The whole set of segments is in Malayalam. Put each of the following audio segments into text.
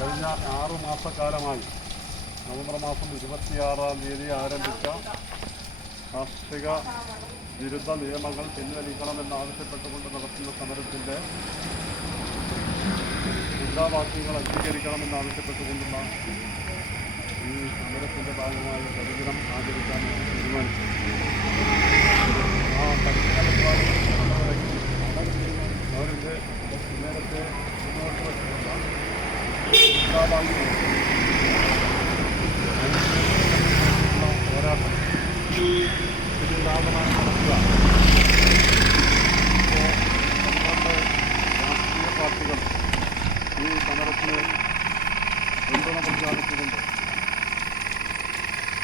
കഴിഞ്ഞ ആറു മാസക്കാലമായി. നവംബർ മാസം ഇരുപത്തിയാറാം തീയതി ആരംഭിച്ച കാർഷിക വിരുദ്ധ നിയമങ്ങൾ പിൻവലിക്കണമെന്നാവശ്യപ്പെട്ടുകൊണ്ട് നടത്തുന്ന സമരത്തിന്റെ മുദ്രാവാക്യങ്ങൾ അംഗീകരിക്കണമെന്നാവശ്യപ്പെട്ടുകൊണ്ടുള്ള ഈ സമരത്തിന്റെ ഭാഗമായി പ്രതിദിനം ആചരിക്കാൻ തീരുമാനിച്ചു. ആ പരിപാടികളിൽ അവരുടെ നേരത്തെ പോരാട്ടം ഇപ്പോൾ നമ്മുടെ രാഷ്ട്രീയ പാർട്ടികൾ ഈ സമരത്തിന് പിന്തുണ പ്രഖ്യാപിച്ചുകൊണ്ട്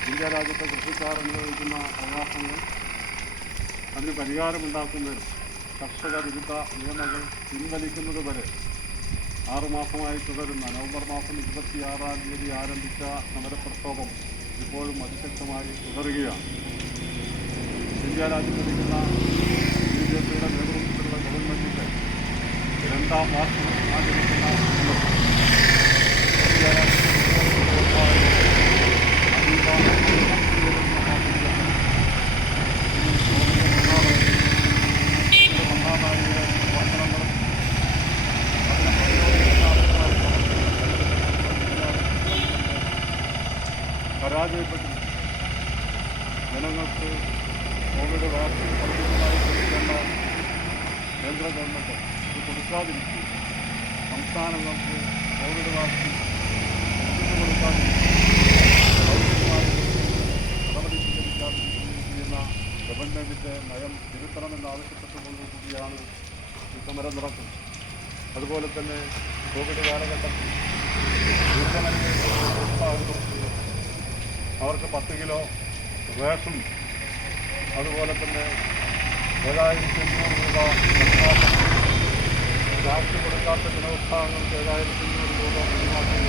ഇന്ത്യ രാജ്യത്തെ കൃഷിക്കാർ അനുഭവിക്കുന്ന പ്രയാസങ്ങൾ അതിന് പരിഹാരമുണ്ടാക്കുന്നതിന് കർഷക വിരുദ്ധ നിയമങ്ങൾ പിൻവലിക്കുന്നത് വരെ ആറുമാസമായി തുടരുന്ന നവംബർ മാസം ഇരുപത്തിയാറാം തീയതി ആരംഭിച്ച സമരപ്രക്ഷോഭം ഇപ്പോഴും അതിശക്തമായി തുടരുകയാണ്. ഇന്ത്യ രാജ്യം നിൽക്കുന്ന ബി ജെ പിയുടെ നേതൃത്വത്തിലുള്ള ഗവൺമെന്റിന്റെ രണ്ടാം വാർഷികം ആചരിക്കുന്ന പരാജയപ്പെട്ടു. ജനങ്ങൾക്ക് കോവിഡ് വാക്സിൻ സൗജന്യമായി കൊടുക്കേണ്ട കേന്ദ്ര ഗവൺമെന്റ് ഇത് കൊടുക്കാതിരിക്കും സംസ്ഥാനങ്ങൾക്ക് കോവിഡ് വാക്സിൻ സൗജന്യം കൊടുക്കാതിരിക്കുക സൗജന്യമായി നടപടി സ്വീകരിക്കാതിരിക്കുന്ന ഗവൺമെന്റിന്റെ നയം തിരുത്തണമെന്ന് ആവശ്യപ്പെട്ടുകൊണ്ട് കൂടിയാണ് ഈ സമരം നടക്കുന്നത്. അതുപോലെ തന്നെ കോവിഡ് കാലഘട്ടത്തിൽ അവർക്ക് പത്ത് കിലോ റേഷൻ അതുപോലെ തന്നെ ഏഴായിരത്തി അഞ്ഞൂറ് രൂപ രാഷ്ട്രീയ കൊടുക്കാത്ത ഗുണവിഭാഗങ്ങൾക്ക് ഏഴായിരത്തി അഞ്ഞൂറ് രൂപ പ്രതിമാസം